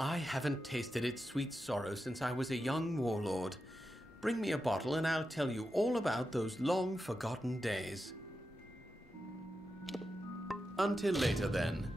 I haven't tasted its sweet sorrow since I was a young warlord. Bring me a bottle and I'll tell you all about those long-forgotten days. Until later, then.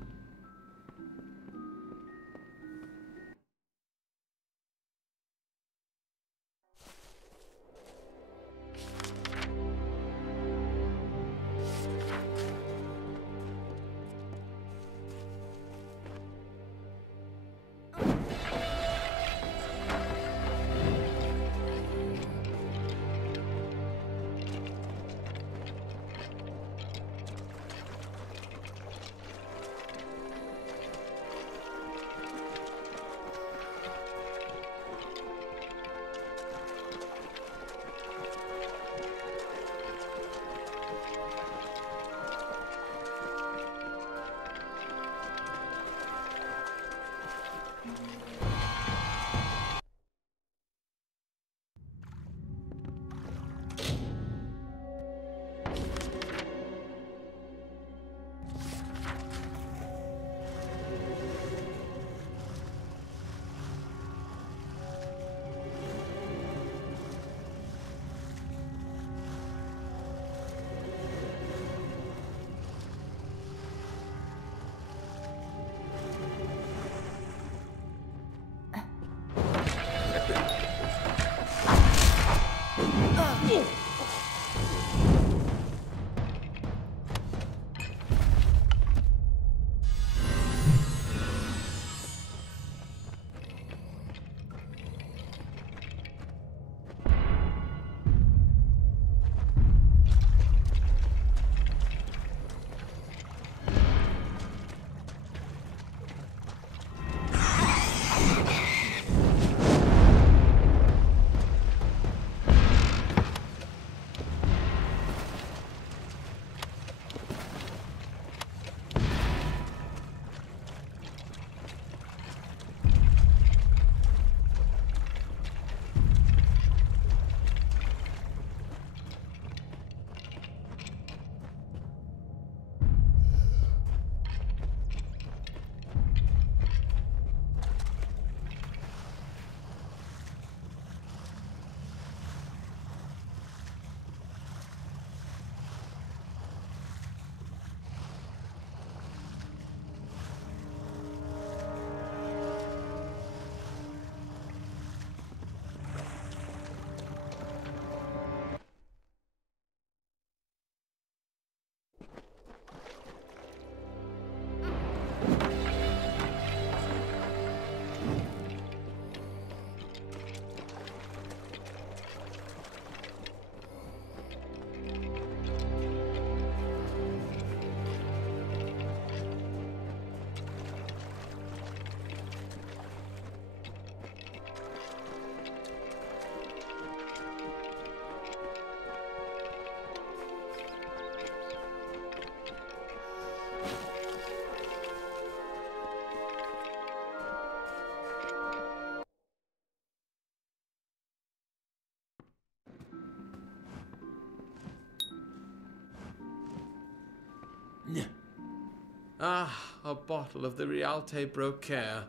Ah, a bottle of the Rialte Brocaire.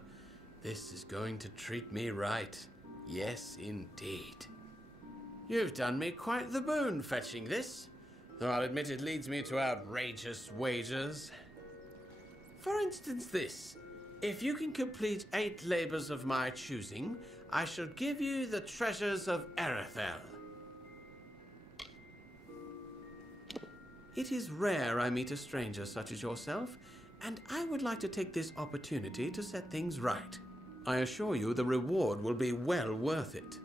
This is going to treat me right. Yes, indeed. You've done me quite the boon fetching this, though I'll admit it leads me to outrageous wagers. For instance this, if you can complete 8 labors of my choosing, I shall give you the treasures of Derfel. It is rare I meet a stranger such as yourself, and I would like to take this opportunity to set things right. I assure you the reward will be well worth it.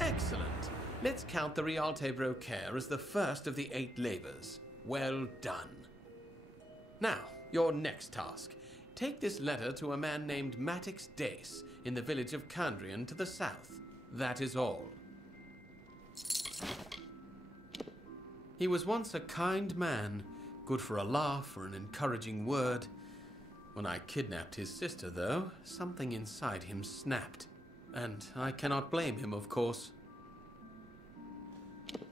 Excellent. Let's count the Rialte Brocaire as the first of the 8 labors. Well done. Now, your next task. Take this letter to a man named Matix Dace in the village of Candrian to the south. That is all. He was once a kind man, good for a laugh or an encouraging word. When I kidnapped his sister, though, something inside him snapped. And I cannot blame him, of course.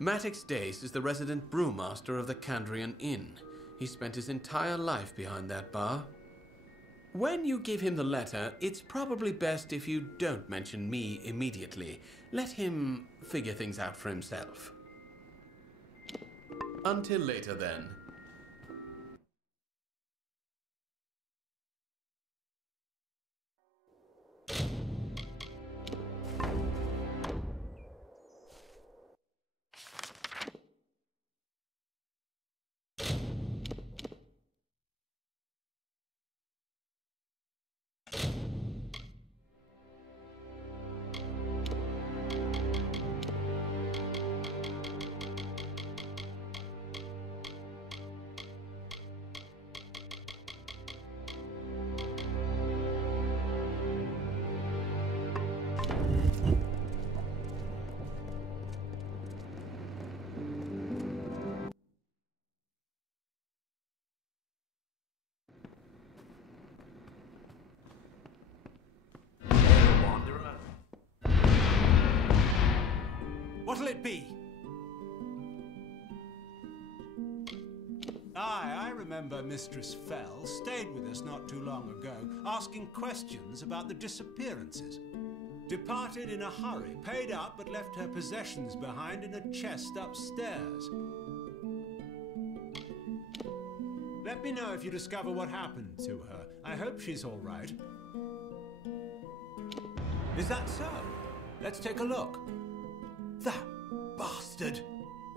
Matix Dace is the resident brewmaster of the Candrian Inn. He spent his entire life behind that bar. When you give him the letter, it's probably best if you don't mention me immediately. Let him figure things out for himself. Until later, then. What'll it be? Aye, I remember Mistress Fell stayed with us not too long ago, asking questions about the disappearances. Departed in a hurry, paid up, but left her possessions behind in a chest upstairs. Let me know if you discover what happened to her. I hope she's all right. Is that so? Let's take a look. That bastard!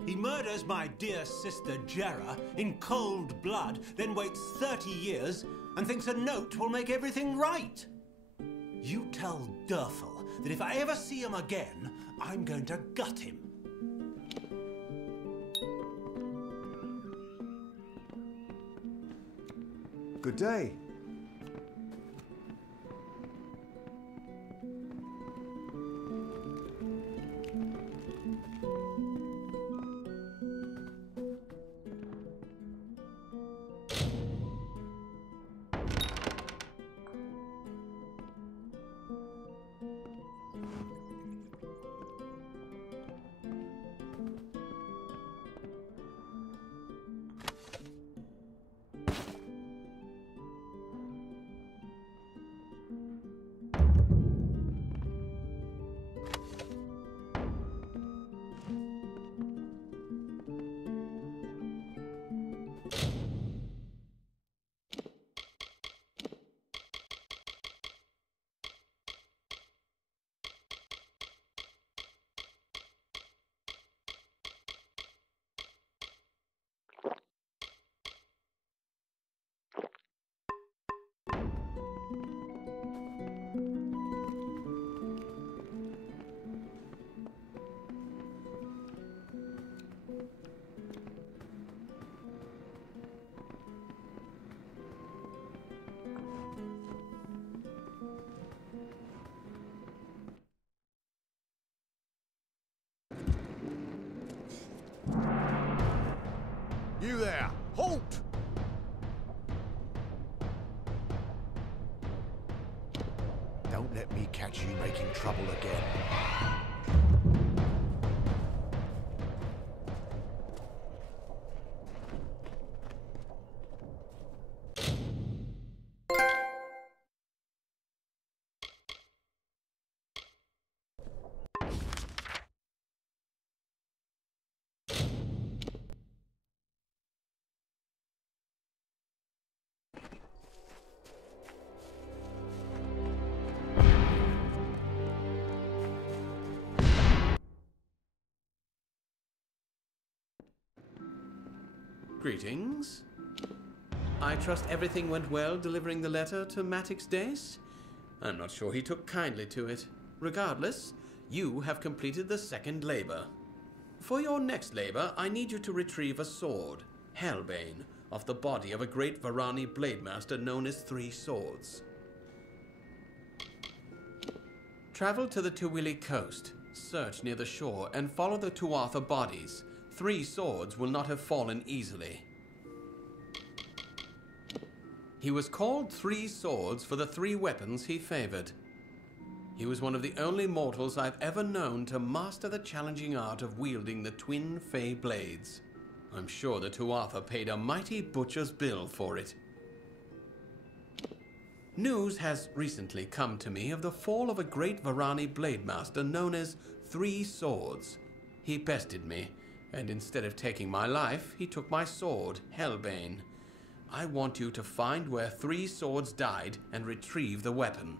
He murders my dear sister Jera in cold blood, then waits 30 years and thinks a note will make everything right. You tell Derfel that if I ever see him again, I'm going to gut him. Good day. You there! Halt! Don't let me catch you making trouble again. Greetings. I trust everything went well delivering the letter to Matix Dace? I'm not sure he took kindly to it. Regardless, you have completed the second labor. For your next labor, I need you to retrieve a sword, Hellbane, off the body of a great Varani blademaster known as Three Swords. Travel to the Tuwili coast, search near the shore, and follow the Tuatha bodies. Three Swords will not have fallen easily. He was called Three Swords for the three weapons he favored. He was one of the only mortals I've ever known to master the challenging art of wielding the twin Fey blades. I'm sure the Tuatha paid a mighty butcher's bill for it. News has recently come to me of the fall of a great Varani blademaster known as Three Swords. He bested me, and instead of taking my life, he took my sword, Hellbane. I want you to find where Three Swords died and retrieve the weapon.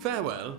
Farewell.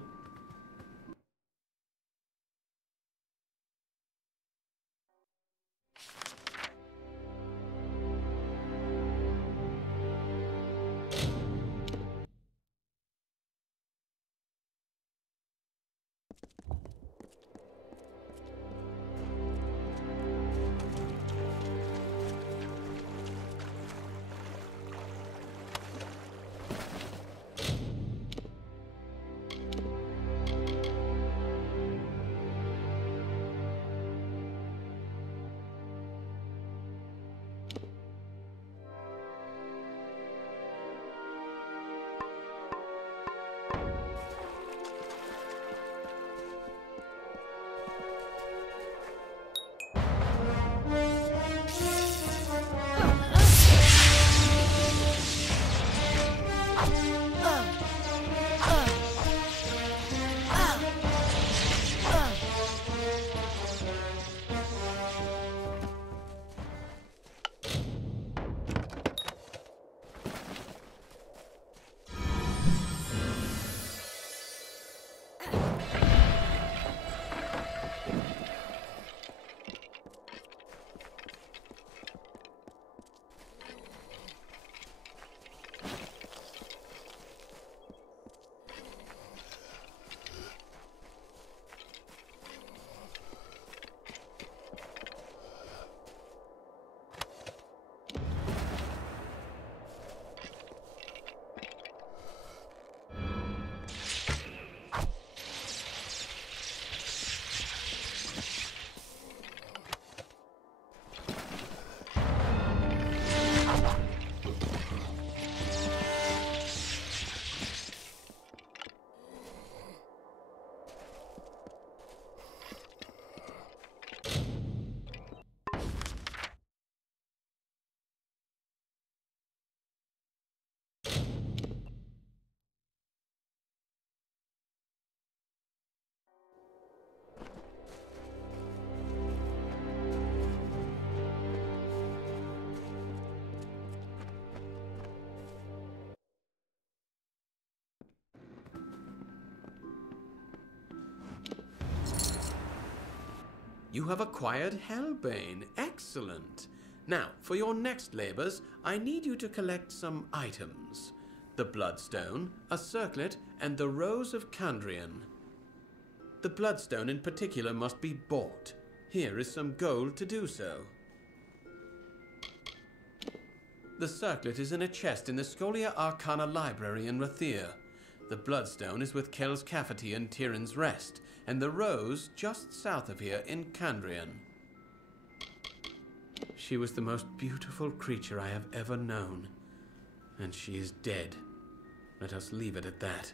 You have acquired Hellbane. Excellent. Now, for your next labors, I need you to collect some items. The Bloodstone, a circlet, and the Rose of Kandrian. The Bloodstone in particular must be bought. Here is some gold to do so. The circlet is in a chest in the Scholia Arcana Library in Rathir. The Bloodstone is with Kel's Cafety and Tyrion's Rest, and the Rose just south of here in Kandrian. She was the most beautiful creature I have ever known, and she is dead. Let us leave it at that.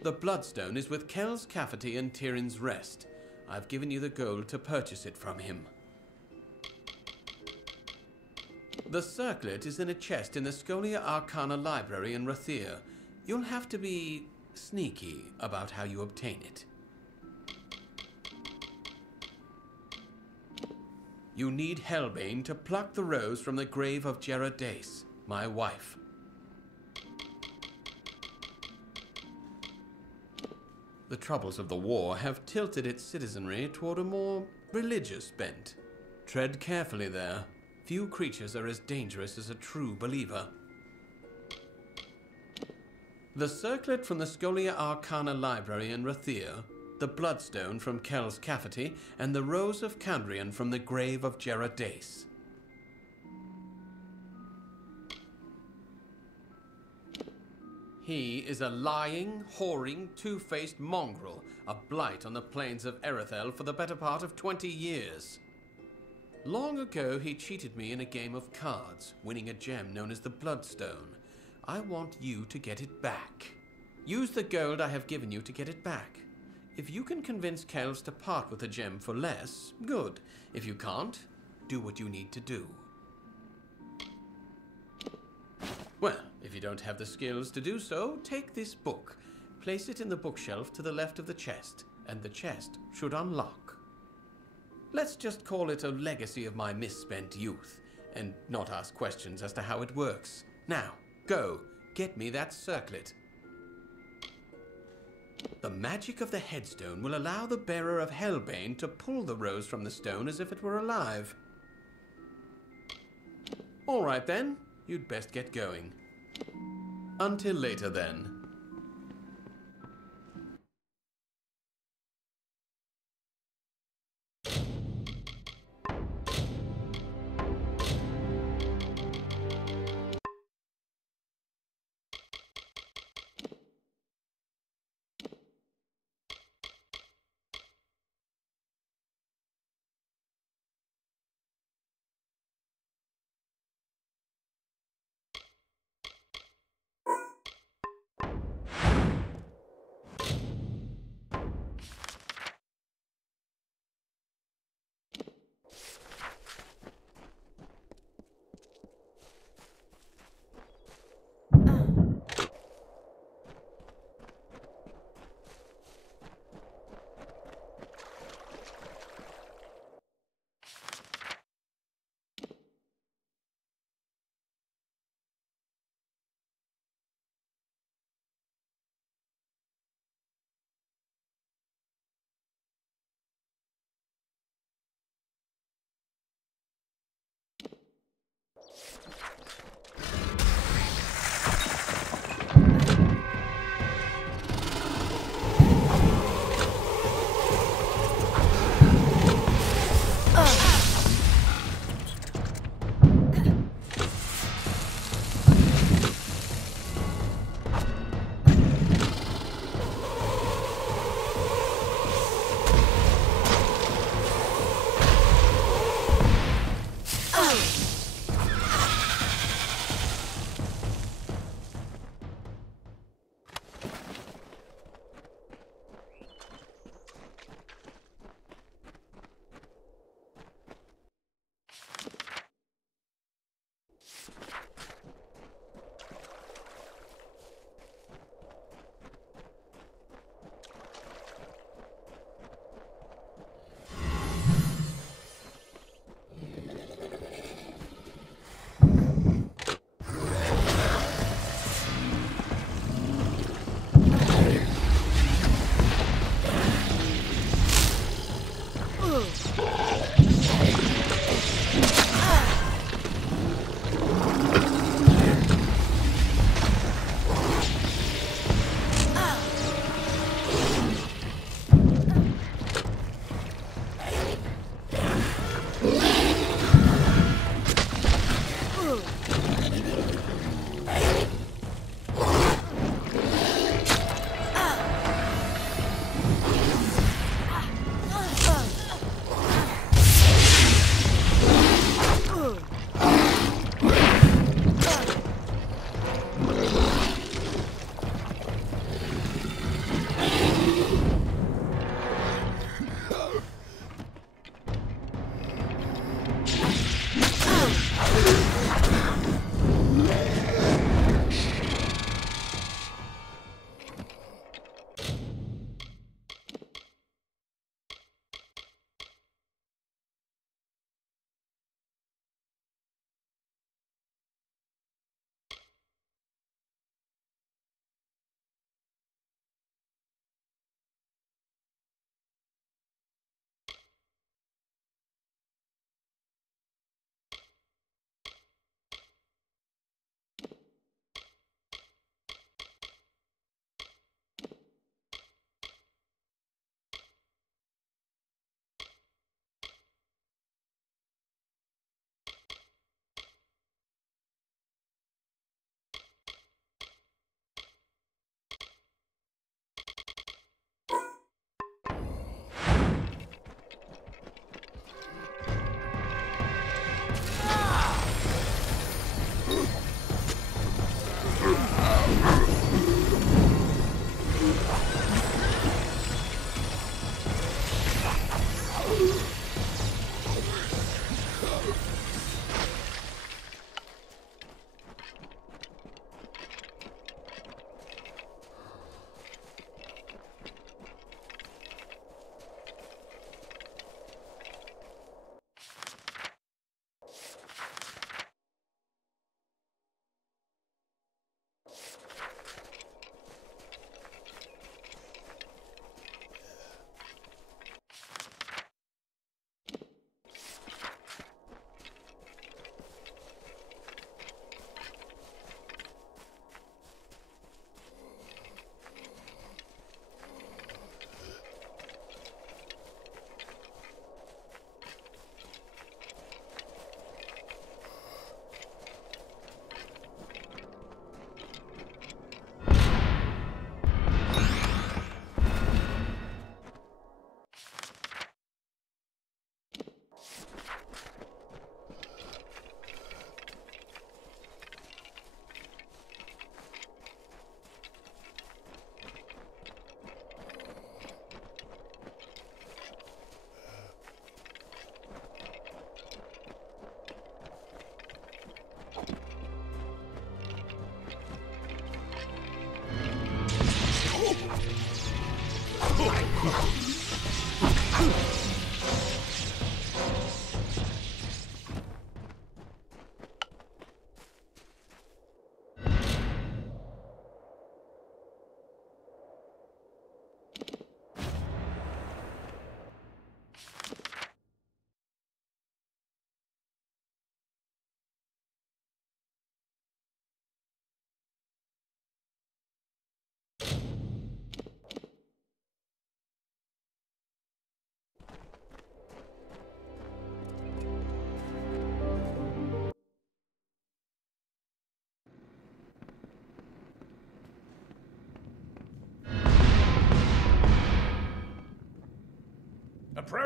The Bloodstone is with Kel's Cafety and Tyrion's Rest. I've given you the gold to purchase it from him. The circlet is in a chest in the Scholia Arcana Library in Rathir. You'll have to be sneaky about how you obtain it. You need Hellbane to pluck the rose from the grave of Geradace, my wife. The troubles of the war have tilted its citizenry toward a more religious bent. Tread carefully there. Few creatures are as dangerous as a true believer. The circlet from the Scholia Arcana Library in Rathir, the Bloodstone from Kel's Cafety, and the Rose of Kandrian from the grave of Geradace. He is a lying, whoring, two-faced mongrel, a blight on the plains of Erethel for the better part of 20 years. Long ago, he cheated me in a game of cards, winning a gem known as the Bloodstone. I want you to get it back. Use the gold I have given you to get it back. If you can convince Kells to part with the gem for less, good. If you can't, do what you need to do. Well, if you don't have the skills to do so, take this book. Place it in the bookshelf to the left of the chest, and the chest should unlock. Let's just call it a legacy of my misspent youth, and not ask questions as to how it works. Now, go, get me that circlet. The magic of the headstone will allow the bearer of Hellbane to pull the rose from the stone as if it were alive. All right then, you'd best get going. Until later then.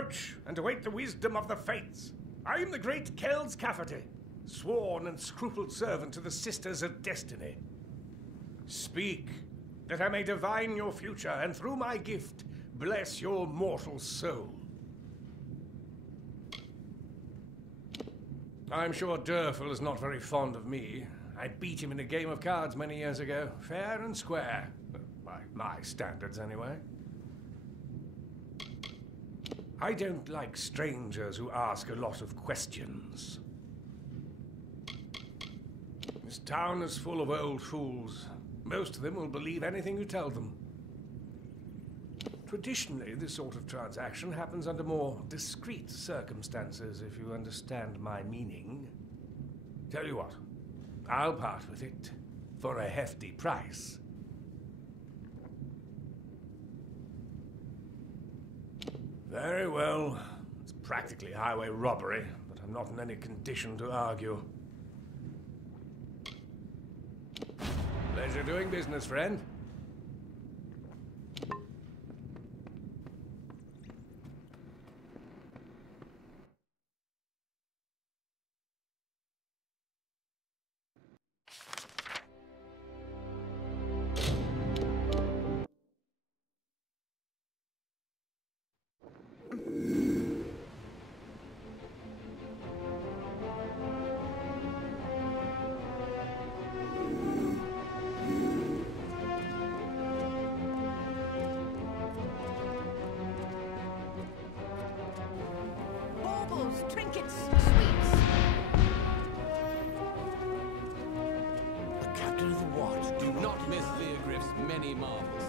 approach and await the wisdom of the fates. I am the great Kells Cafferty, sworn and scrupled servant to the Sisters of Destiny. Speak, that I may divine your future, and through my gift, bless your mortal soul. I'm sure Derfel is not very fond of me. I beat him in a game of cards many years ago, fair and square. By my standards, anyway. I don't like strangers who ask a lot of questions. This town is full of old fools. Most of them will believe anything you tell them. Traditionally, this sort of transaction happens under more discreet circumstances, if you understand my meaning. Tell you what, I'll part with it for a hefty price. Very well. It's practically highway robbery, but I'm not in any condition to argue. Pleasure doing business, friend. Trinkets, sweets. The captain of the watch. Do not miss Leogriff's many marvels.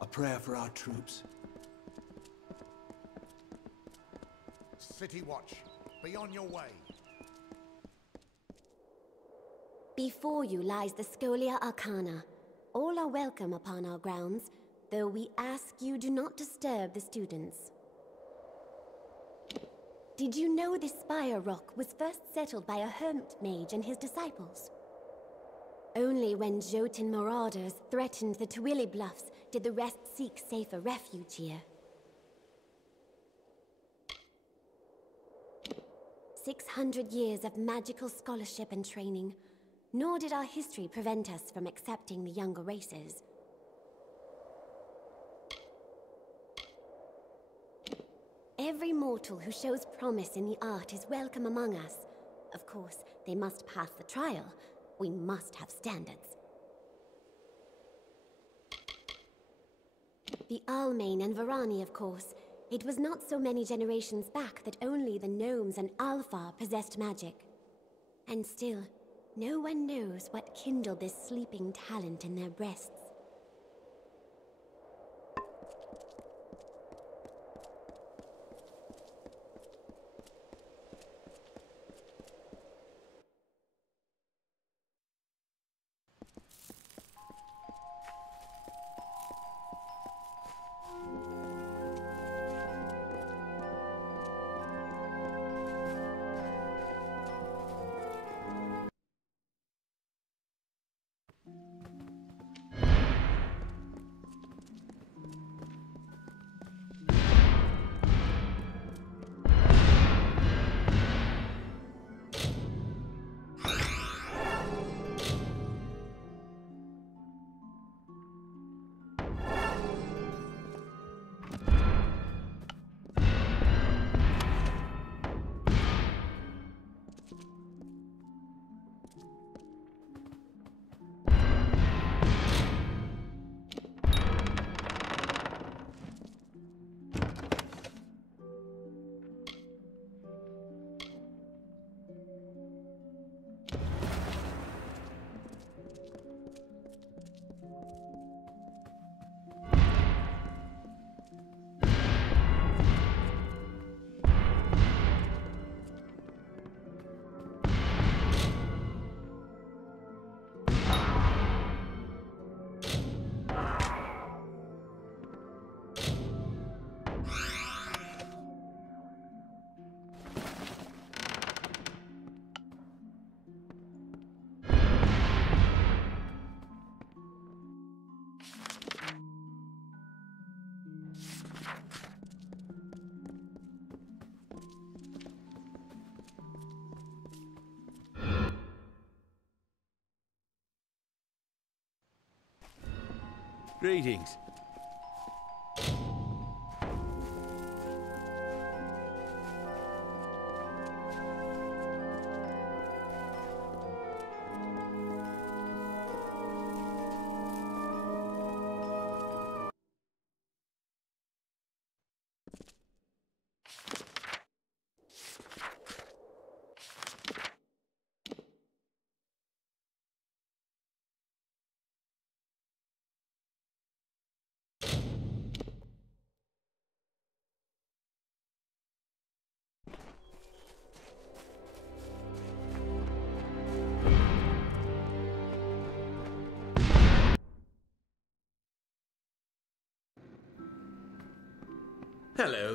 A prayer for our troops. City watch. Be on your way. Before you lies the Scholia Arcana. All are welcome upon our grounds, though we ask you do not disturb the students. Did you know this spire rock was first settled by a hermit mage and his disciples? Only when Jotun marauders threatened the Twilly Bluffs did the rest seek safer refuge here. 600 years of magical scholarship and training, nor did our history prevent us from accepting the younger races. Every mortal who shows promise in the art is welcome among us. Of course, they must pass the trial. We must have standards. The Almain and Varani, of course. It was not so many generations back that only the gnomes and Alfar possessed magic. And still, no one knows what kindled this sleeping talent in their breasts. Greetings. Hello.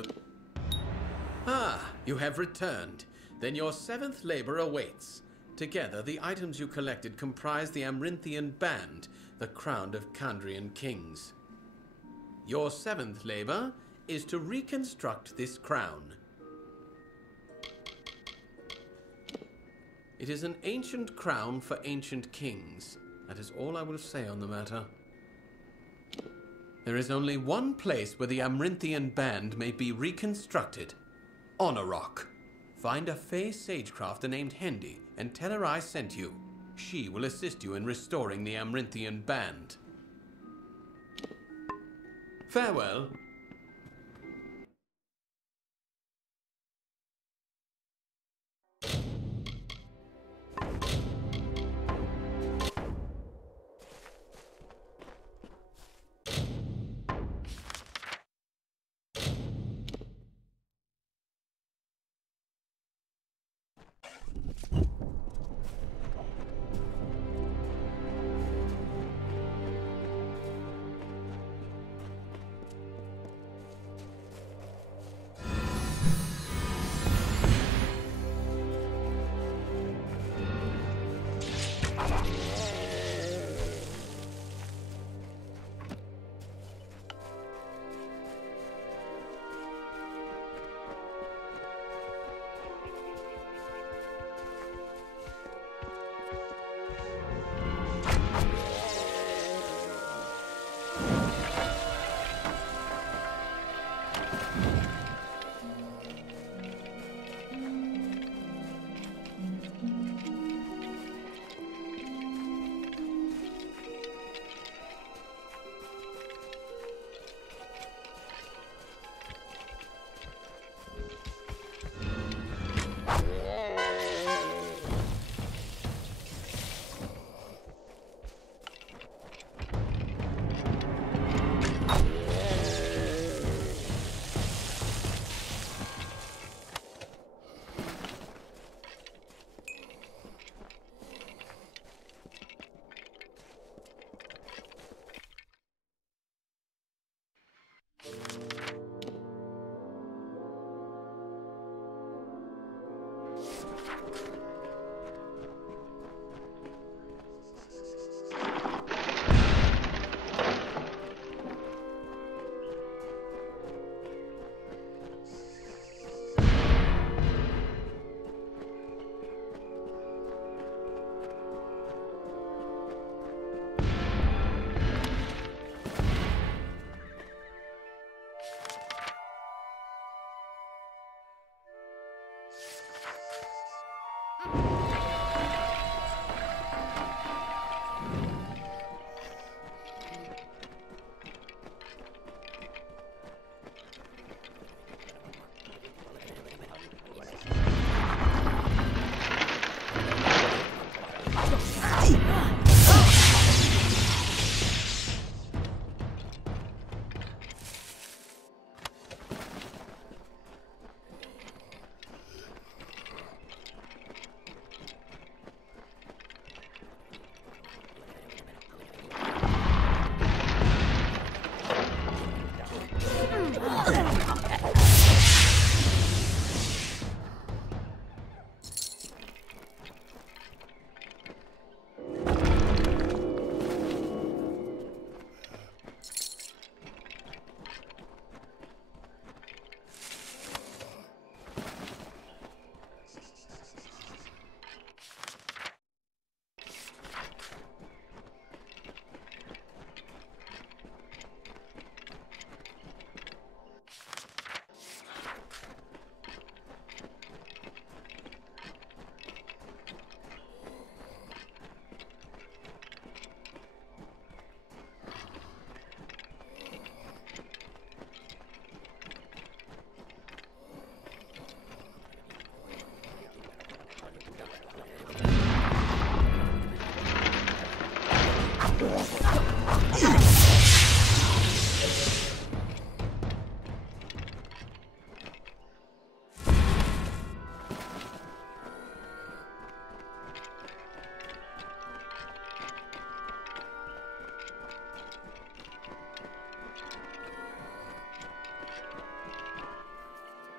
Ah, you have returned. Then your 7th labor awaits. Together, the items you collected comprise the Amarinthian Band, the crown of Kandrian kings. Your 7th labor is to reconstruct this crown. It is an ancient crown for ancient kings. That is all I will say on the matter. There is only one place where the Amarinthian Band may be reconstructed. Canneroc. Find a Fey sagecrafter named Hendy and tell her I sent you. She will assist you in restoring the Amarinthian Band. Farewell.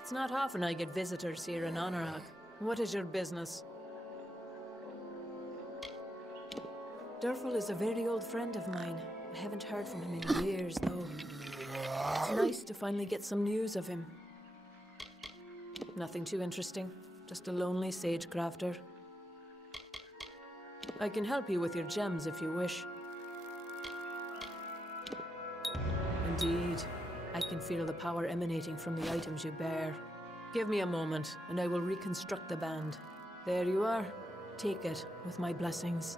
It's not often I get visitors here in Canneroc. What is your business? Derfel is a very old friend of mine. I haven't heard from him in years, though. It's nice to finally get some news of him. Nothing too interesting. Just a lonely sage crafter. I can help you with your gems if you wish. Indeed. I can feel the power emanating from the items you bear. Give me a moment, and I will reconstruct the band. There you are. Take it, with my blessings.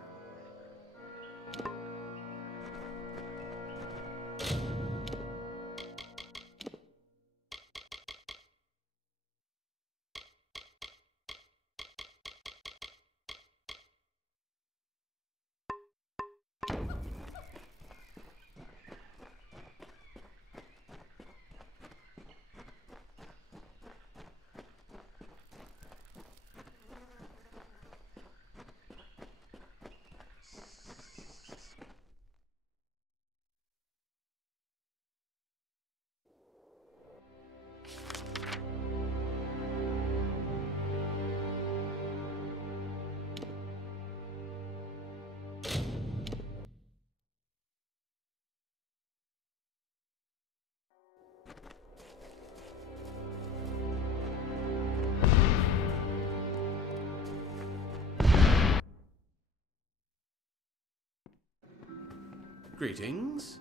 Greetings.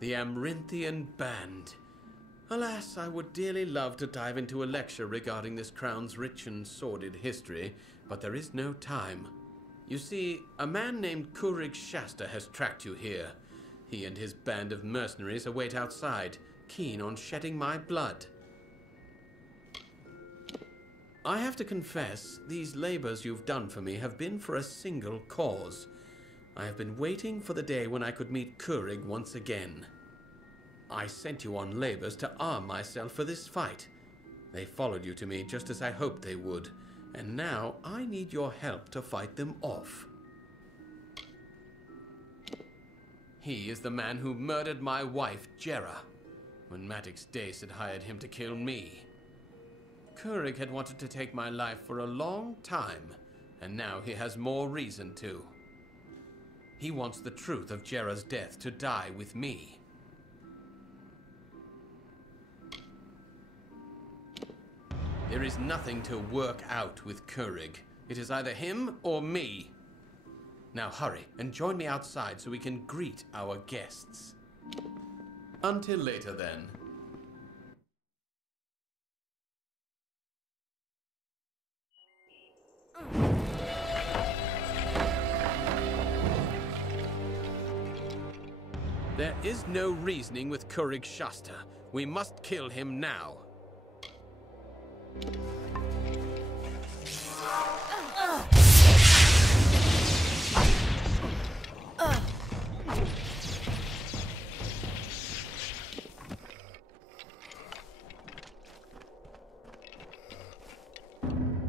The Amarinthian Band. Alas, I would dearly love to dive into a lecture regarding this crown's rich and sordid history, but there is no time. You see, a man named Courig Shasta has tracked you here. He and his band of mercenaries await outside, keen on shedding my blood. I have to confess, these labors you've done for me have been for a single cause. I have been waiting for the day when I could meet Courig once again. I sent you on labors to arm myself for this fight. They followed you to me just as I hoped they would, and now I need your help to fight them off. He is the man who murdered my wife, Jera, when Maddox Dace had hired him to kill me. Courig had wanted to take my life for a long time, and now he has more reason to. He wants the truth of Jera's death to die with me. There is nothing to work out with Courig. It is either him or me. Now hurry and join me outside so we can greet our guests. Until later then. There is no reasoning with Courig Shasta. We must kill him now.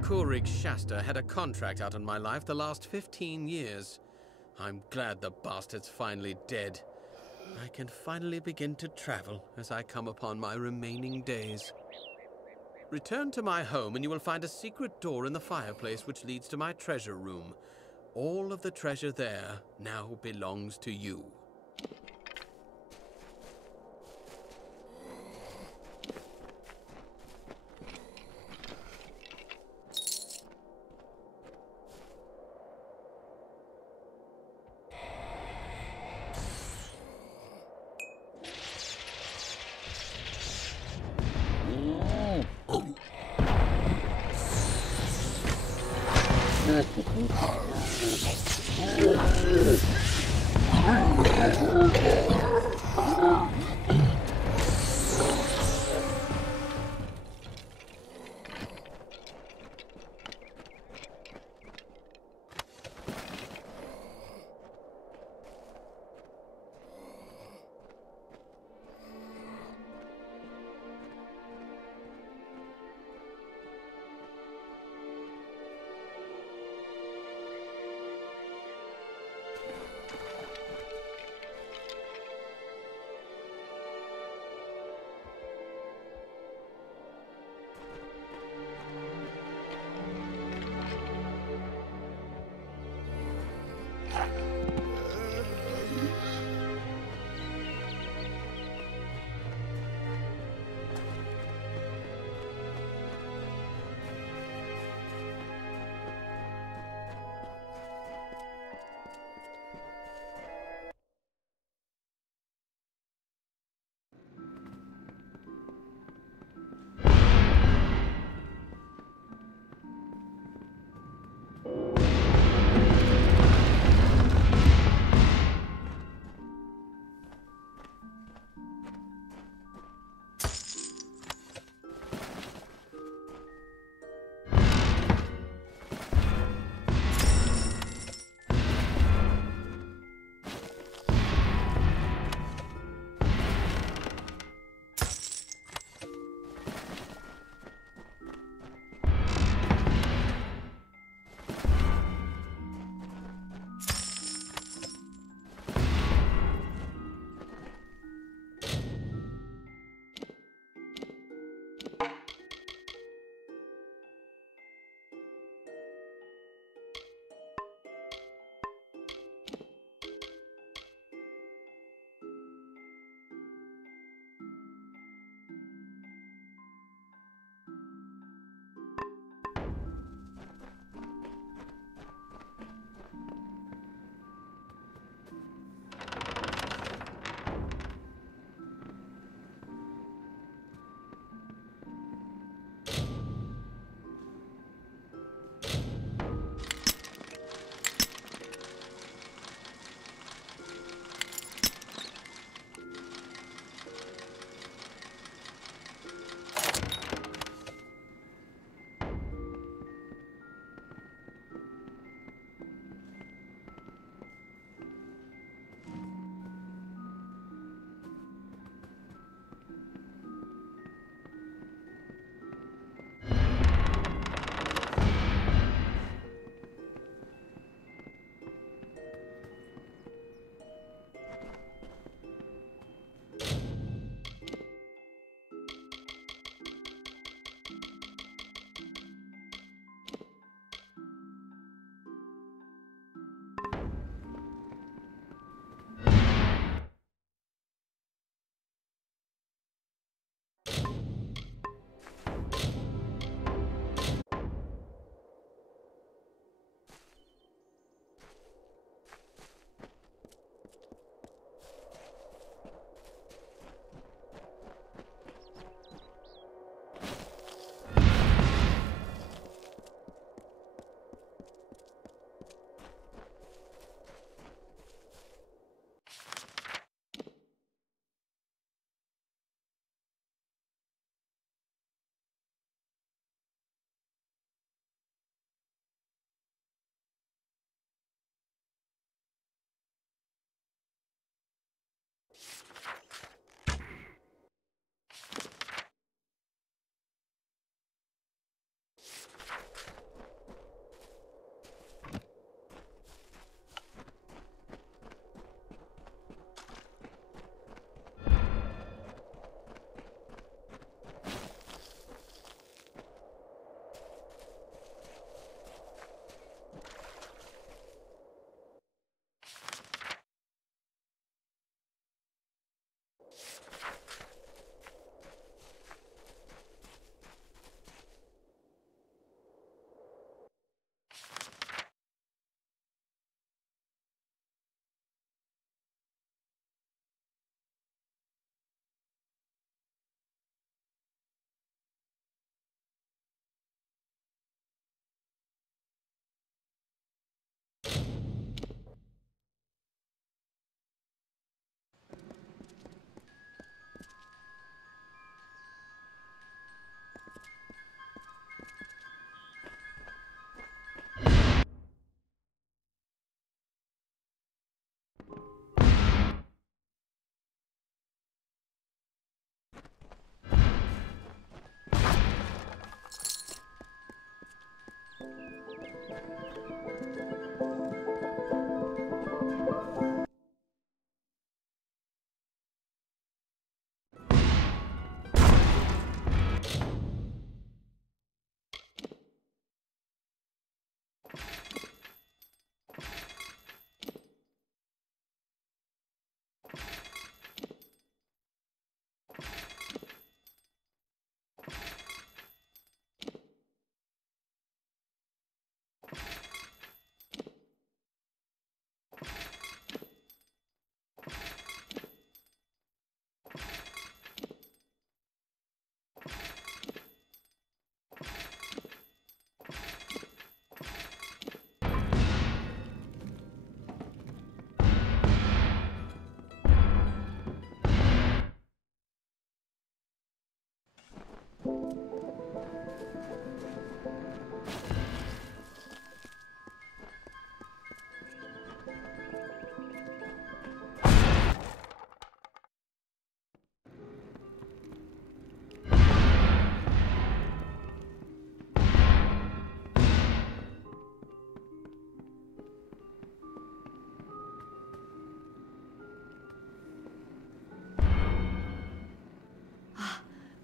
Courig Shasta had a contract out on my life the last 15 years. I'm glad the bastard's finally dead. I can finally begin to travel as I come upon my remaining days. Return to my home and you will find a secret door in the fireplace which leads to my treasure room. All of the treasure there now belongs to you.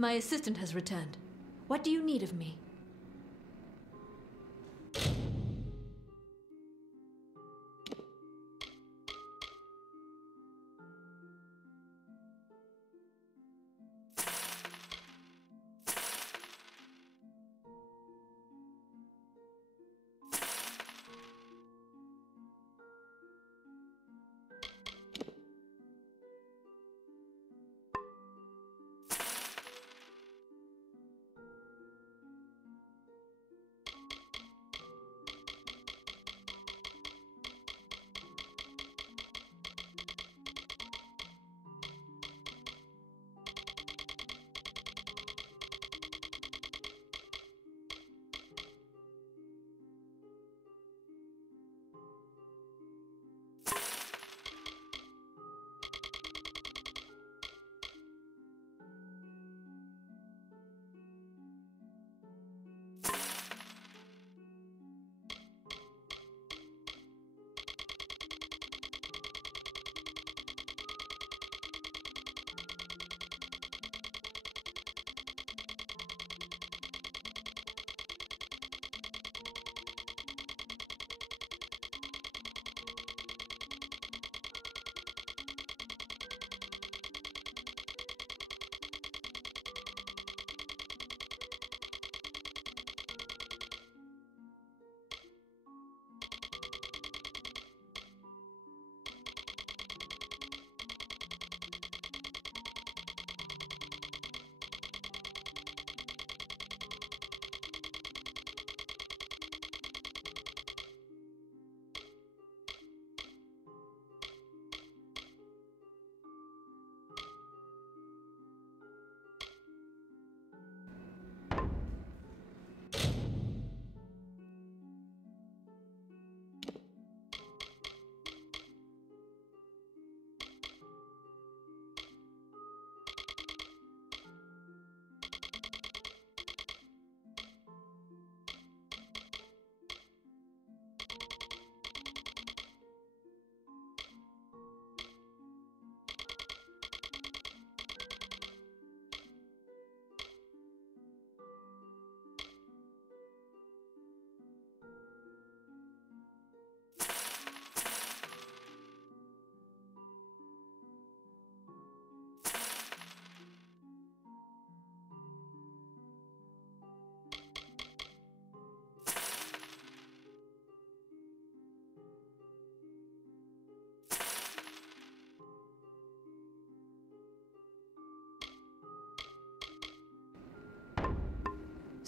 My assistant has returned. What do you need of me?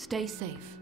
Stay safe.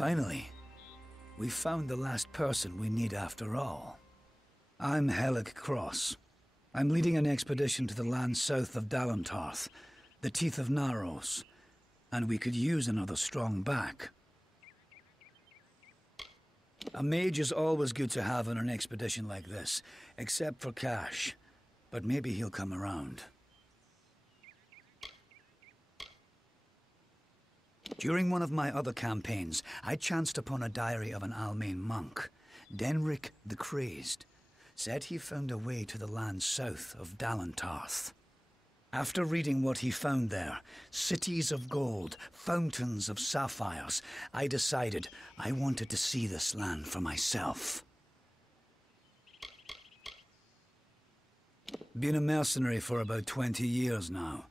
Finally, we found the last person we need after all. I'm Helic Cross. I'm leading an expedition to the land south of Dalantarth, the Teeth of Naros, and we could use another strong back. A mage is always good to have on an expedition like this, except for cash. But maybe he'll come around. During one of my other campaigns, I chanced upon a diary of an Almain monk, Denric the Crazed. Said he found a way to the land south of Dalantarth. After reading what he found there, cities of gold, fountains of sapphires, I decided I wanted to see this land for myself. Been a mercenary for about 20 years now.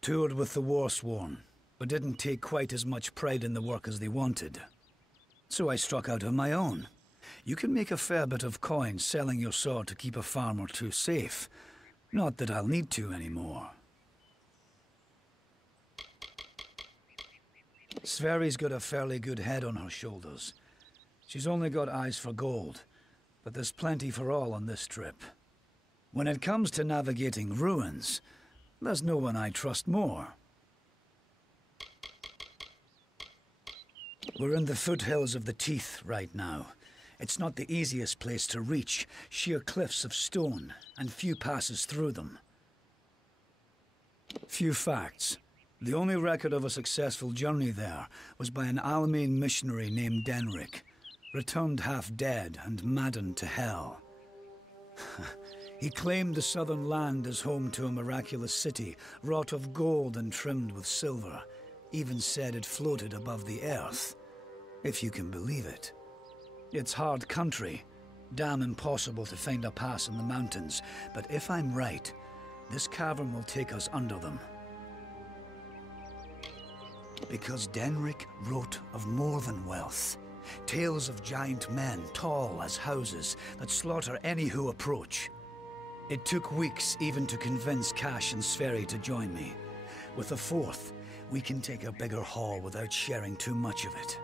Toured with the Warsworn, but didn't take quite as much pride in the work as they wanted. So I struck out on my own. You can make a fair bit of coin selling your sword to keep a farm or two safe. Not that I'll need to anymore. Sverri's got a fairly good head on her shoulders. She's only got eyes for gold, but there's plenty for all on this trip. When it comes to navigating ruins, there's no one I trust more. We're in the foothills of the Teeth right now. It's not the easiest place to reach, sheer cliffs of stone, and few passes through them. Few facts. The only record of a successful journey there was by an Almain missionary named Denric, returned half dead and maddened to hell. He claimed the southern land as home to a miraculous city, wrought of gold and trimmed with silver. Even said it floated above the earth, if you can believe it. It's hard country, damn impossible to find a pass in the mountains, but if I'm right, this cavern will take us under them. Because Denric wrote of more than wealth. Tales of giant men, tall as houses, that slaughter any who approach. It took weeks even to convince Cash and Sverri to join me. With a fourth, we can take a bigger haul without sharing too much of it.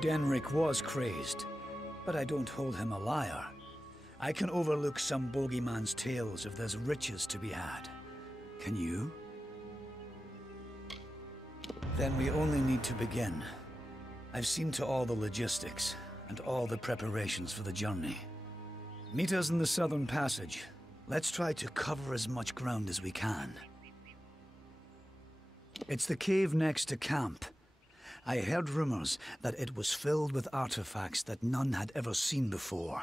Denric was crazed, but I don't hold him a liar. I can overlook some bogeyman's tales if there's riches to be had. Can you? Then we only need to begin. I've seen to all the logistics, and all the preparations for the journey. Meet us in the Southern Passage. Let's try to cover as much ground as we can. It's the cave next to camp. I heard rumors that it was filled with artifacts that none had ever seen before.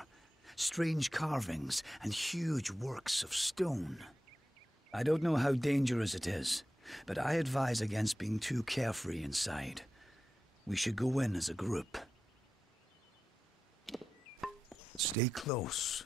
Strange carvings and huge works of stone. I don't know how dangerous it is, but I advise against being too carefree inside. We should go in as a group. Stay close.